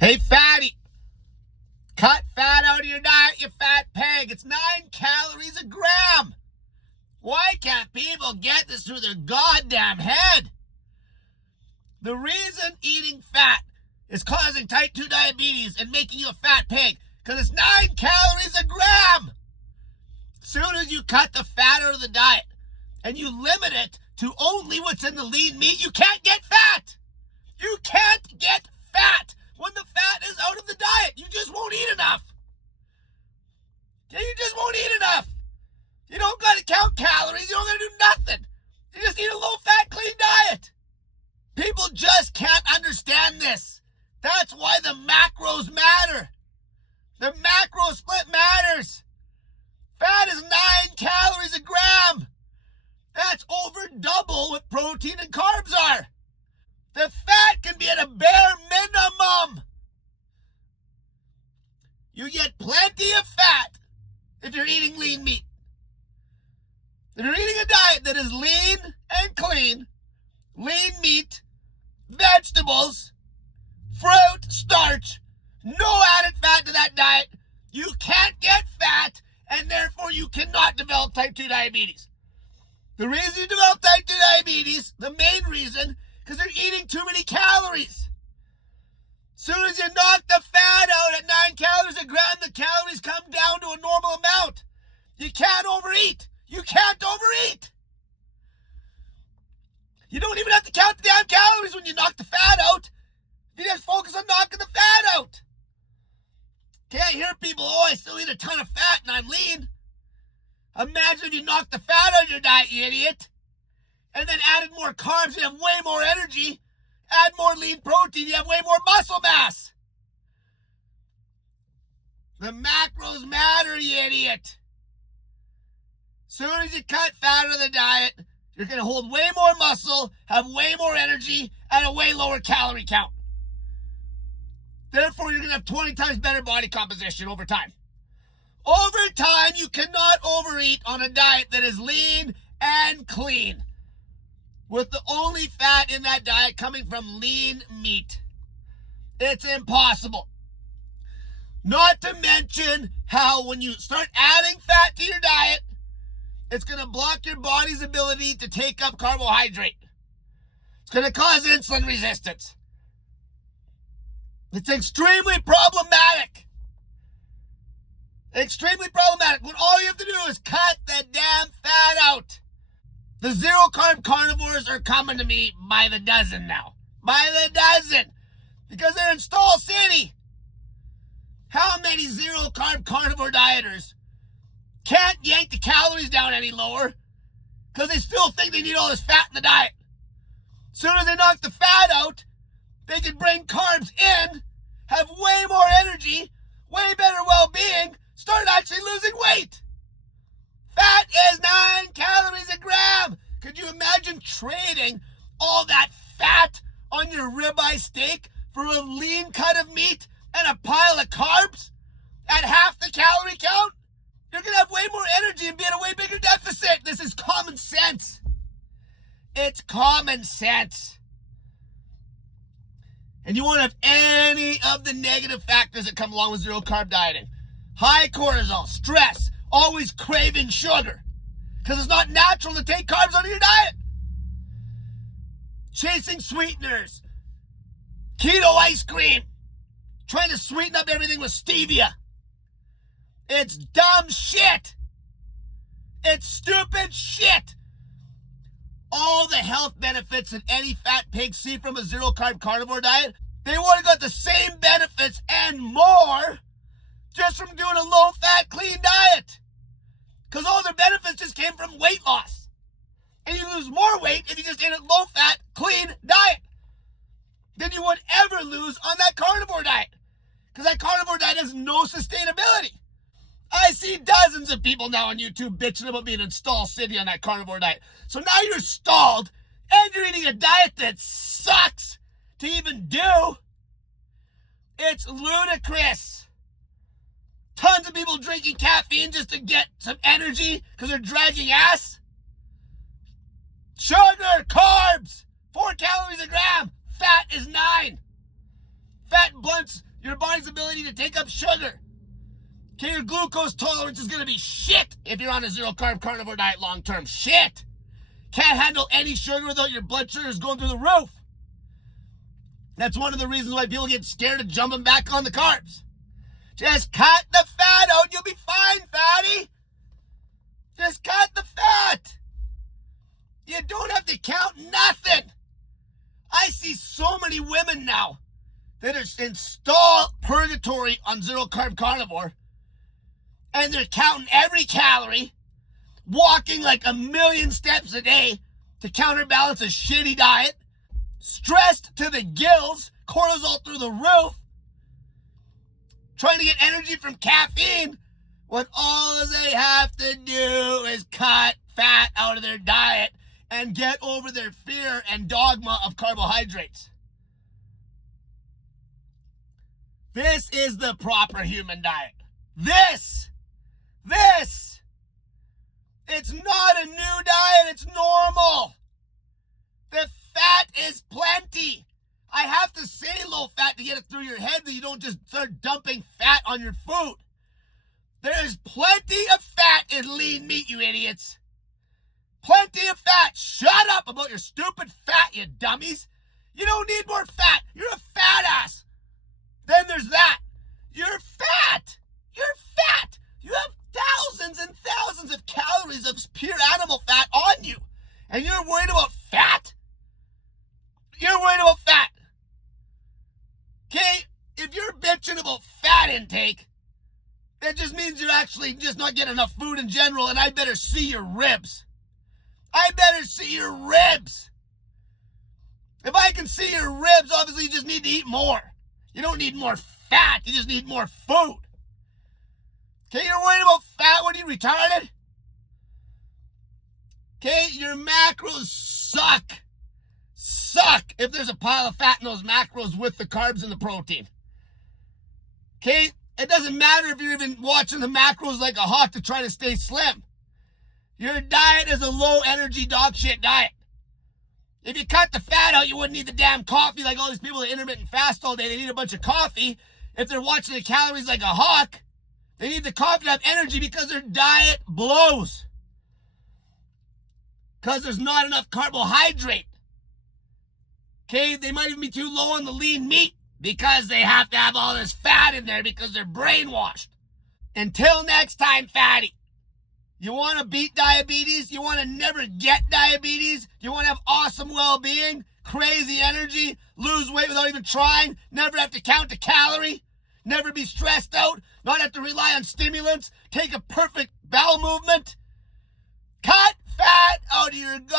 Hey, fatty, cut fat out of your diet, you fat pig. It's 9 calories a gram. Why can't people get this through their goddamn head? The reason eating fat is causing type 2 diabetes and making you a fat pig, because it's 9 calories a gram. Soon as you cut the fat out of the diet and you limit it to only what's in the lean meat, you can't get fat. You can't get fat when the fat is out of the diet. You just won't eat enough. You just won't eat enough. You don't got to count calories. You don't got to do nothing. You just eat a low-fat, clean diet. People just can't understand this. That's why the macros matter. The macro split matters. Fat is 9 calories a gram. That's over double what protein and carbs are. The fat can be at a bare minimum. You get plenty of fat if you're eating lean meat. If you're eating a diet that is lean and clean, lean meat, vegetables, fruit, starch, no added fat to that diet, you can't get fat, and therefore you cannot develop type 2 diabetes. The reason you develop type 2 diabetes, the main reason, because they're eating too many calories. Soon as you knock the fat out at 9 calories a gram, the calories come down to a normal amount. You can't overeat. You can't overeat. You don't even have to count the damn calories when you knock the fat out. You just focus on knocking the fat out. Okay, I hear people, I still eat a ton of fat and I'm lean. Imagine if you knocked the fat out of your diet, you idiot, and then added more carbs, you have way more energy. Add more lean protein, you have way more muscle mass. The macros matter, you idiot. Soon as you cut fat out of the diet, you're going to hold way more muscle, have way more energy, and a way lower calorie count. Therefore, you're going to have 20 times better body composition over time. Over time, you cannot overeat on a diet that is lean and clean, with the only fat in that diet coming from lean meat. It's impossible. Not to mention how when you start adding fat to your diet, it's going to block your body's ability to take up carbohydrate. It's going to cause insulin resistance. It's extremely problematic. Extremely problematic. When all you have to do is cut the damn fat out. The zero-carb carnivores are coming to me by the dozen now. By the dozen. Because they're in Stall City. How many zero-carb carnivore dieters can't yank the calories down any lower because they still think they need all this fat in the diet? As soon as they knock the fat out, they can bring carbs in, have way more energy, way better well-being, start actually losing weight. Fat is 9 calories a gram. Could you imagine trading all that fat on your ribeye steak for a lean cut of meat and a pile of carbs at half the calorie count? You're going to have way more energy and be in a way bigger deficit. This is common sense. It's common sense. And you won't have any of the negative factors that come along with zero-carb dieting. High cortisol, stress, always craving sugar because it's not natural to take carbs out of your diet. Chasing sweeteners, keto ice cream, trying to sweeten up everything with stevia. It's dumb shit. It's stupid shit. All the health benefits that any fat pig see from a zero-carb carnivore diet, they would have got the same benefits and more just from doing a low-fat, clean diet. Because all their benefits just came from weight loss. And you lose more weight if you just ate a low-fat, clean diet than you would ever lose on that carnivore diet. Because that carnivore diet has no sustainability. I see dozens of people now on YouTube bitching about being in Stall City on that carnivore diet. So now you're stalled and you're eating a diet that sucks to even do. It's ludicrous. Tons of people drinking caffeine just to get some energy because they're dragging ass. Sugar, carbs, 4 calories a gram. Fat is 9. Fat blunts your body's ability to take up sugar. Okay, your glucose tolerance is going to be shit if you're on a zero-carb carnivore diet long-term. Shit. Can't handle any sugar without your blood sugars going through the roof. That's one of the reasons why people get scared of jumping back on the carbs. Just cut the fat out. You'll be fine, fatty. Just cut the fat. You don't have to count nothing. I see so many women now that are installed purgatory on zero-carb carnivore, and they're counting every calorie, walking like 1,000,000 steps a day to counterbalance a shitty diet, stressed to the gills, cortisol through the roof, trying to get energy from caffeine, when all they have to do is cut fat out of their diet and get over their fear and dogma of carbohydrates. This is the proper human diet. This. It's not a new diet, it's normal. The fat is plenty. I have to say low fat to get it through your head that you don't just start dumping fat on your food. There is plenty of fat in lean meat, you idiots. Plenty of fat. Shut up about your stupid fat, you dummies. You don't need more fat. You're a fat ass. Then there's that. You're fat. You're fat. You have thousands and thousands of calories of pure animal fat on you. And you're worried about fat? You're worried about fat. Okay? If you're bitching about fat intake, that just means you're actually just not getting enough food in general, and I better see your ribs. I better see your ribs. If I can see your ribs, obviously you just need to eat more. You don't need more fat. You just need more food. Okay, you're worried about fat? What, are you retarded? Okay, your macros suck. Suck if there's a pile of fat in those macros with the carbs and the protein. Okay, it doesn't matter if you're even watching the macros like a hawk to try to stay slim. Your diet is a low-energy dog shit diet. If you cut the fat out, you wouldn't need the damn coffee like all these people that intermittent fast all day. They need a bunch of coffee. If they're watching the calories like a hawk, they need the coffee to have energy because their diet blows. Because there's not enough carbohydrate. Okay, they might even be too low on the lean meat because they have to have all this fat in there because they're brainwashed. Until next time, fatty. You want to beat diabetes? You want to never get diabetes? You want to have awesome well-being, crazy energy, lose weight without even trying, never have to count a calorie, never be stressed out, not have to rely on stimulants, take a perfect bowel movement? Cut fat out of your god